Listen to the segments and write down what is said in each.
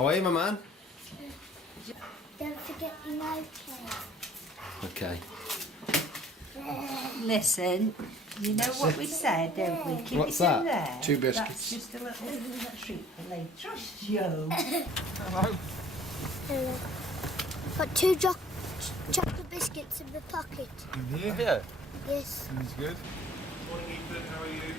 How are you, my man? Don't forget your notepad. Okay. Listen, you know what we said, don't we? Keep What's it that? in there. 2 biscuits. That's just a little treat for later. Trust you. Hello. Hello. Got 2 chocolate biscuits in the pocket. Yeah. Yes. That's good. Morning, Ethan. How are you?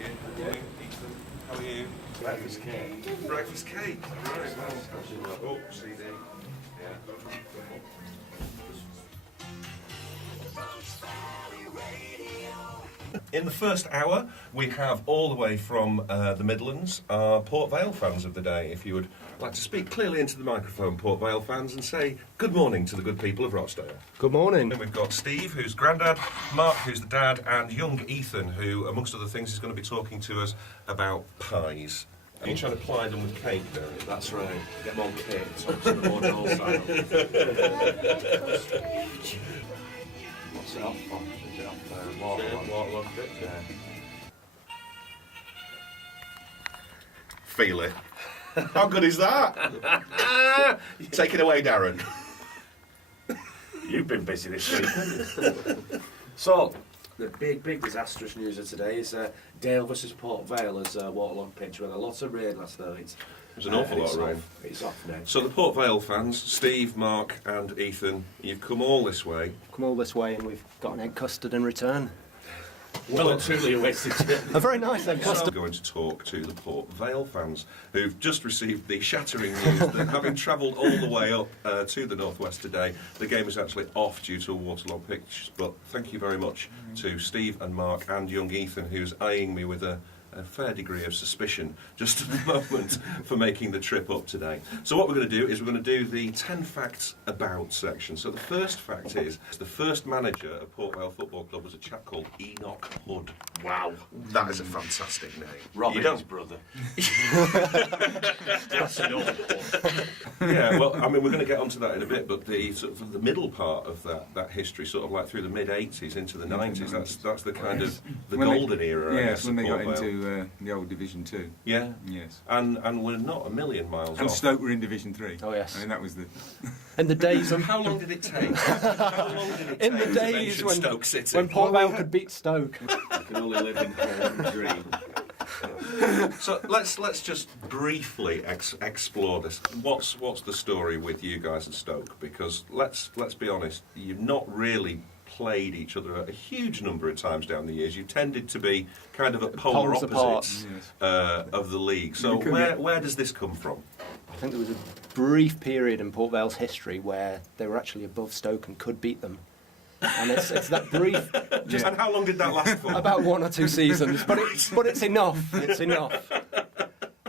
Good morning, Ethan. How are you? Breakfast cake. Breakfast cake. Right, well. Oh, CD. Yeah. In the first hour, we have all the way from the Midlands, our Port Vale fans of the day. If you would like to speak clearly into the microphone, Port Vale fans, and say good morning to the good people of Rochdale. Good morning. And we've got Steve, who's granddad, Mark, who's the dad, and young Ethan, who, amongst other things, is going to be talking to us about pies. Are you trying to ply them with cake, though? That's right. Get them on cake, so some more doll style. What's it off on? Is it off Waterloo? Yeah. Feel it. How good is that? Take it away, Darren. You've been busy this week, haven't you? So, the big disastrous news of today is Dale versus Port Vale as Waterloo pitch with a lot of rain last night. There's an awful lot of rain. It's off now. So the Port Vale fans, Steve, Mark and Ethan, you've come all this way. Come all this way and we've got an egg custard in return. Well and truly a wasted trip. A very nice egg So custard. I'm going to talk to the Port Vale fans who've just received the shattering news that having travelled all the way up to the northwest today, the game is actually off due to a waterlogged pitch. But thank you very much to Steve and Mark and young Ethan, who's eyeing me with a fair degree of suspicion just at the moment for making the trip up today. So what we're going to do is we're going to do the 10 facts about section. So the first fact is the first manager of Port Vale Football Club was a chap called Enoch Hood. Wow. That is a fantastic name. Robin's brother. That's an Yeah, well, I mean, we're going to get onto that in a bit, but the sort of the middle part of that history, sort of like through the mid-80s into the 90s, that's the kind of the golden era, I guess, when they of got Port Vale. into the old Division 2. Yeah, Yes. and we're not a million miles And off. Stoke were in Division 3. Oh, yes. I mean, that was the... In the days So how long did it take? How long did it in the take to days mention Stoke City? when Port Vale could beat Stoke. You can only live in hope and dream. So let's just briefly explore this. What's the story with you guys and Stoke? Because let's be honest, you've not really played each other a huge number of times down the years. You tended to be kind of at polar Poles apart. opposites Yes. of the league. So You could where does this come from? I think there was a brief period in Port Vale's history where they were actually above Stoke and could beat them. And it's that brief, Just and how long did that last for? about 1 or 2 seasons, but it's enough. It's enough.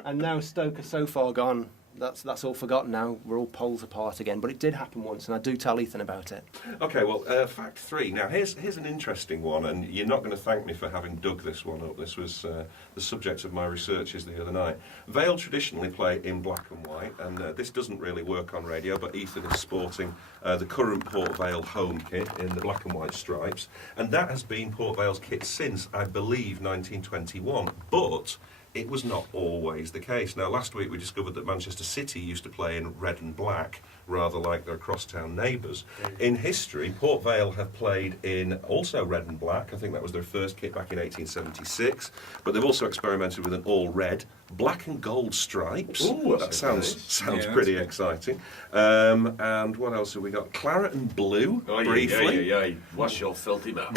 And now Stoke are so far gone. That's all forgotten now. We're all poles apart again. But it did happen once, and I do tell Ethan about it. Okay, well, fact 3. Now, here's an interesting one, and you're not going to thank me for having dug this one up. This was the subject of my researches the other night. Vale traditionally play in black and white, and this doesn't really work on radio, but Ethan is sporting the current Port Vale home kit in the black and white stripes, and that has been Port Vale's kit since, I believe, 1921. But it was not always the case. Now, last week we discovered that Manchester City used to play in red and black, rather like their crosstown neighbours. In history, Port Vale have played in also red and black. I think that was their first kit back in 1876. But they've also experimented with an all-red, black and gold stripes. Ooh, that sounds Yeah, pretty that's exciting. And what else have we got? Claret and blue, briefly. Wash your filthy mouth.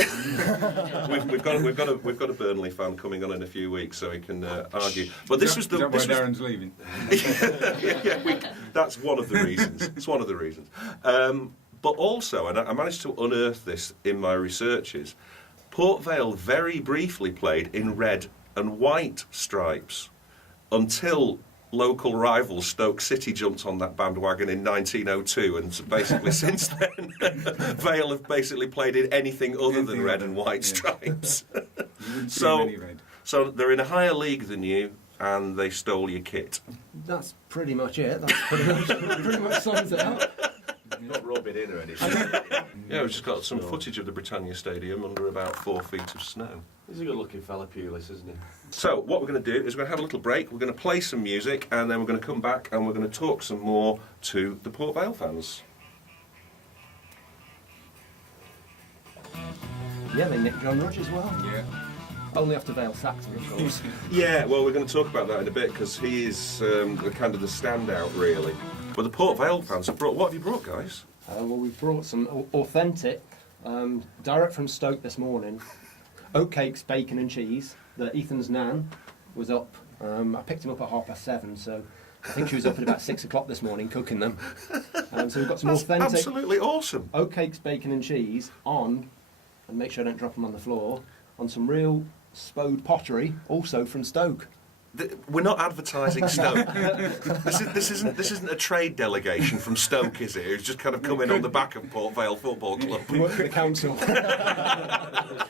We've got a Burnley fan coming on in a few weeks, so he can argue. But this was Is that why this was Darren's leaving? that's one of the reasons. It's one of the reasons. But also, and I managed to unearth this in my researches, Port Vale very briefly played in red and white stripes until local rival Stoke City jumped on that bandwagon in 1902, and basically since then Vale have basically played in anything other than red and white stripes. So they're in a higher league than you, and they stole your kit. That's pretty much it. That's pretty much sums it up. Not rub it in or anything. Yeah, we've just got some footage of the Britannia Stadium under about 4 feet of snow. He's a good-looking fella, Pulis, isn't he? So, what we're going to do is we're going to have a little break, we're going to play some music, and then we're going to come back and we're going to talk some more to the Port Vale fans. Yeah, they nicked John Roch as well. Yeah. Only after Vale sacked him, of course. Yeah, well, we're going to talk about that in a bit because he is the kind of the standout, really. But the Port Vale fans have brought. What have you brought, guys? Well, we've brought some authentic, direct from Stoke this morning, oatcakes, bacon and cheese that Ethan's nan was up. I picked him up at 7:30, so I think she was up at about 6 o'clock this morning cooking them. So we've got some That's authentic absolutely awesome. oatcakes, bacon and cheese on, and make sure I don't drop them on the floor, on some real Spode pottery, also from Stoke. We're not advertising Stoke. This isn't a trade delegation from Stoke, is it? Who's just kind of come in on the back of Port Vale Football Club. We work for the council. The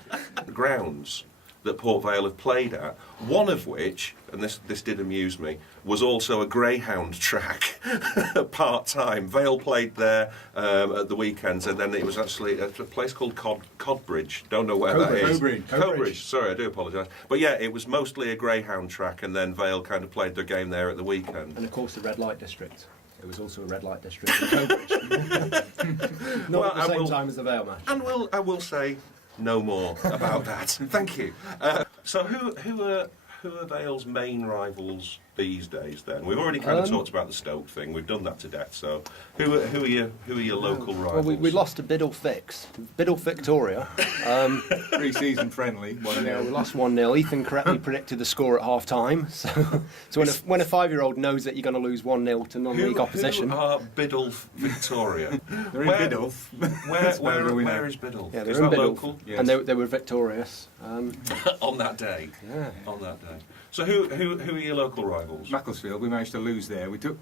grounds that Port Vale have played at, one of which, and this did amuse me, was also a greyhound track, part-time. Vale played there at the weekends, and then it was actually a place called Codbridge. Don't know where that is. Cobridge. Sorry, I do apologise. But yeah, it was mostly a greyhound track, and then Vale kind of played their game there at the weekend. And of course the red light district. It was also a red light district in Cobridge. Not Well, at the same time as the Vale match. And I will say no more about that. Thank you. So who are Vale's main rivals these days? Then we've already kind of talked about the Stoke thing. We've done that to death. So who are your local rivals? Well, we lost to Biddle Victoria. Pre-season friendly. Yeah, we lost 1-0. Ethan correctly predicted the score at half time. So when a 5-year-old knows that you're going to lose 1-0 to non-league opposition. Who are Biddle Victoria? They're in Biddle. Where is Biddle? Yeah, they're is in that Biddle, local? Yes. and they were victorious. On that day. Yeah. On that day. So who are your local rivals? Macclesfield, we managed to lose there. We took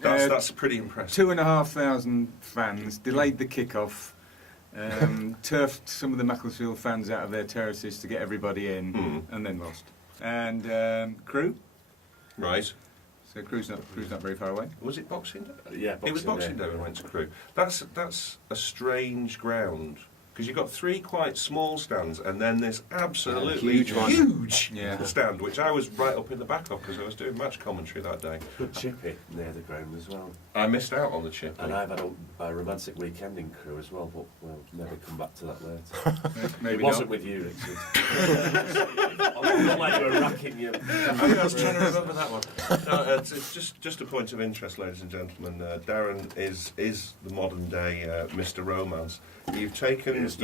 That's pretty impressive. 2,500 fans, delayed the kick-off, turfed some of the Macclesfield fans out of their terraces to get everybody in, and then lost. And Crewe, Right. so Crewe's not very far away. Was it Boxing Day? Yeah, It was Boxing Day when we went to Crewe. That's a strange ground. Because you've got 3 quite small stands and then this absolutely huge one. huge Yeah. stand, which I was right up in the back of because I was doing match commentary that day. Good chippy near the ground as well. I missed out on the chip. And I've had a romantic weekend in Crewe as well, but we'll never come back to that later. Maybe It wasn't not. with you, Richard. I'm not like you were racking you. I was trying to remember that one. No, it's just a point of interest, ladies and gentlemen. Darren is the modern day Mr. Romance. You've taken You've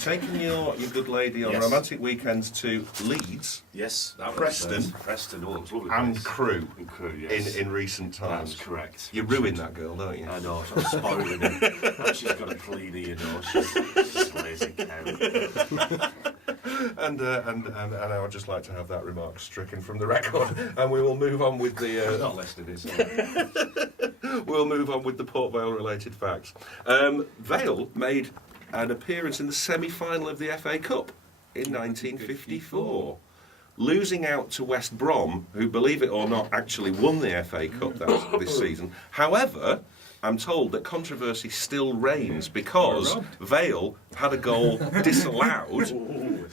taken your good lady on Yes. romantic weekends to Leeds Yes, that Preston. was Preston, oh, it's lovely and place. Crewe And Crewe, yes. in recent times. That's correct. You ruined that girl, don't you? I know, I'm spoiling her. And she's got a cleaner, you know. She's a lazy cow. And I would just like to have that remark stricken from the record, and we will move on with the. Not listening, is it? We'll move on with the Port Vale related facts. Vale made an appearance in the semi-final of the FA Cup in 1954, losing out to West Brom, who, believe it or not, actually won the FA Cup this season. However, I'm told that controversy still reigns because Vale had a goal disallowed,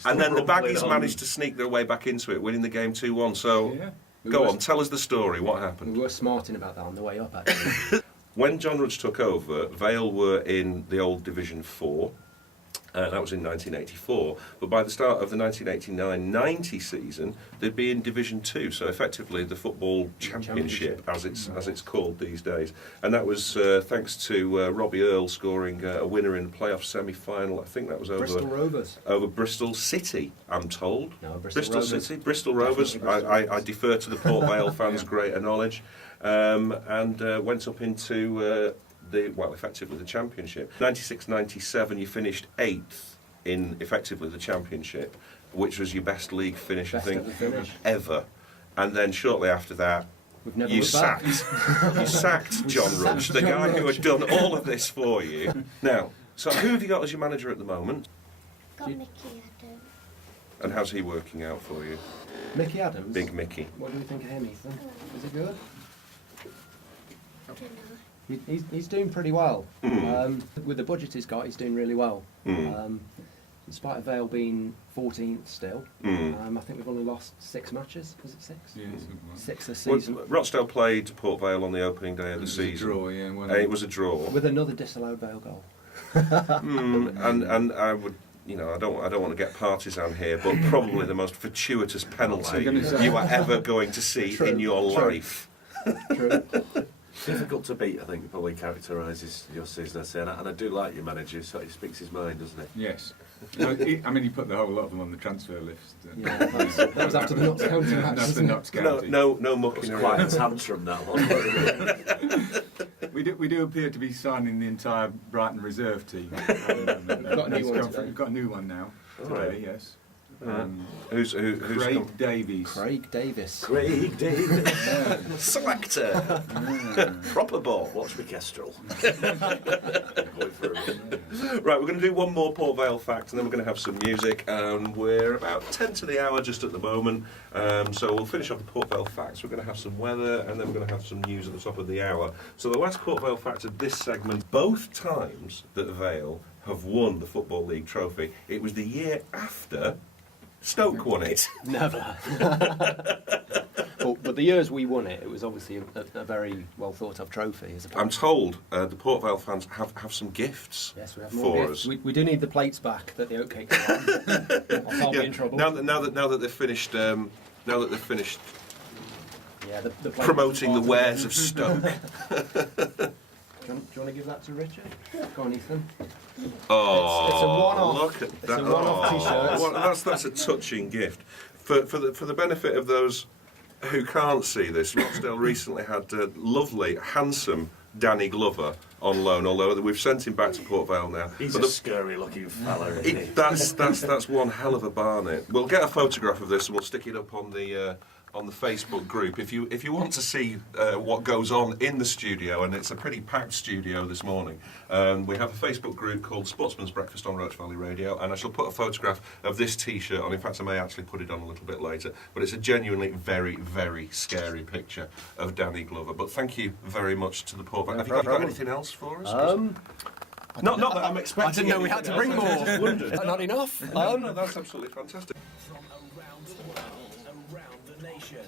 and then the Baggies managed to sneak their way back into it, winning the game 2-1. So, Yeah. go on, tell us the story. What We happened? were smarting about that on the way up, actually. When John Roch took over, Vale were in the old Division 4. That was in 1984. But by the start of the 1989-90 season, they'd be in Division 2. So effectively, the football championship, as it's called these days. And that was thanks to Robbie Earle scoring a winner in the playoff semi-final. I think that was Bristol Rovers. over Bristol City, I'm told. No, Bristol Rovers. City, Bristol Rovers. I defer to the Port Vale fans' greater knowledge, and went up into effectively the championship. 96-97, you finished 8th in effectively the championship, which was your best league finish, Best I think, ever finish. ever. And then shortly after that, We've never you looked back. sacked John Roch, the guy who had done all of this for you. Now, so who have you got as your manager at the moment? Got Mickey Adam. And how's he working out for you? Mickey Adams. Big Mickey. What do you think of him, Ethan? Is it good? I don't know. He's doing pretty well. With the budget he's got, he's doing really well. In spite of Vale being 14th still, I think we've only lost 6 matches. Was it 6? Yeah, something like that. 6 this Well, season. Rochdale played Port Vale on the opening day of the It was season. a draw, yeah. It was a draw. With another disallowed Vale goal. And I would, I don't want to get partisan here, but probably the most fortuitous penalty you are ever going to see in your life. True. Difficult to beat, I think, probably characterises your season, I say. And I do like your manager, so he speaks his mind, doesn't he? Yes. He put the whole lot of them on the transfer list. Yeah, that was after the Notts County match, That's the wasn't it? Notts County. No It mucking was quite a around. tantrum, that one. We do appear to be signing the entire Brighton reserve team. got a new one today. We've got a new one now. All Today, right. yes. Who's Craig come? Davies. Craig Davis. Craig David. Selector. Proper ball. Watch me Kestrel. Going for a Right, we're going to do one more Port Vale fact, and then we're going to have some music. We're about 10 to the hour just at the moment, so we'll finish off the Port Vale facts. We're going to have some weather, and then we're going to have some news at the top of the hour. So the last Port Vale fact of this segment: both times that Vale have won the Football League trophy, it was the year after Stoke won it. Never. But the years we won it, it was obviously a very well thought of trophy. As a I'm told the Port Vale fans have some gifts Yes, we have more for gifts. us. We do need the plates back that the oatcakes are on. I'll be in trouble. Now that they've finished. Now that they've finished Yeah, the plates promoting the are- wares of Stoke. Do you want to give that to Richard? Go on, Ethan. Oh, It's a one-off. Look at It's that! a one-off t-shirt. Well, that's a touching gift. For the benefit of those who can't see this, Rochdale recently had lovely, handsome Danny Glover on loan. Although we've sent him back to Port Vale now. He's But a scurry-looking fella, isn't he? that's one hell of a barnet. We'll get a photograph of this and we'll stick it up on the Facebook group. If you want to see what goes on in the studio, and it's a pretty packed studio this morning, we have a Facebook group called Sportsman's Breakfast on Roch Valley Radio, and I shall put a photograph of this T-shirt on. In fact, I may actually put it on a little bit later, but it's a genuinely very, very scary picture of Danny Glover. But thank you very much to the Port Vale. Have you got anything else for us? Not that I'm expecting. I didn't know we had to bring more. Is that not enough? No, that's absolutely fantastic. From around the world, around the nation.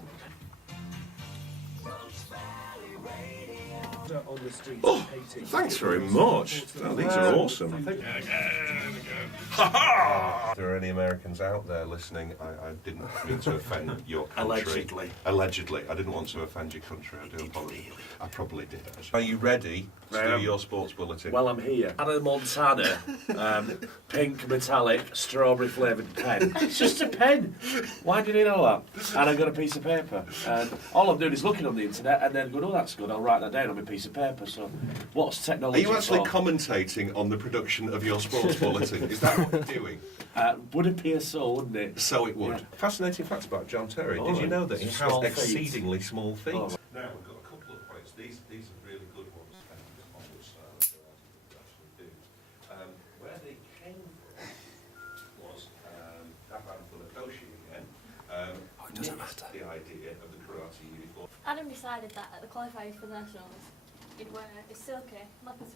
On the streets, Oh, thanks very much. Oh, these are awesome. If there are any Americans out there listening, I didn't mean to offend your country. Allegedly. Allegedly. I didn't want to offend your country. I do apologise. I probably did, actually. Are you ready to do your sports bulletin? Well, I'm here. Hannah Montana, pink metallic strawberry flavoured pen. It's just a pen. Why did you know that? And I got a piece of paper. And all I'm doing is looking on the internet and then going, oh, that's good. I'll write that down on my piece of paper. So, what's Are technology you actually for? commentating on the production of your sports bulletin? Is that what you're doing? Would appear so, wouldn't it? So it would. Yeah. Fascinating fact about John Terry. All Did you right. know that he has Small feet. exceedingly small feet? Oh. Now we've got a couple of points. These are really good ones. On which style they actually do. Where they came from was Daban Funakoshi again. It doesn't matter. The idea of the karate uniform. Adam decided that at the qualifiers for the Nationals, he'd wear a silky leopard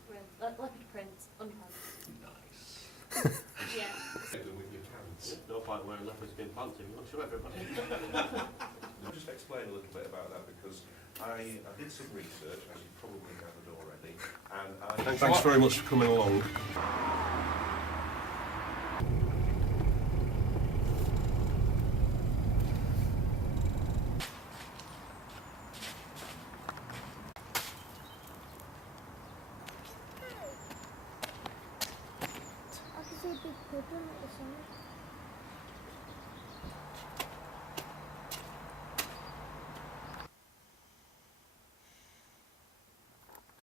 print underpants. Nice. Yeah. With your pants. No point wearing leopard skin pants if you want to show everybody. I'll just explain a little bit about that because I did some research, as you probably gathered already, and thanks very much for coming along. I can see a big problem at the side.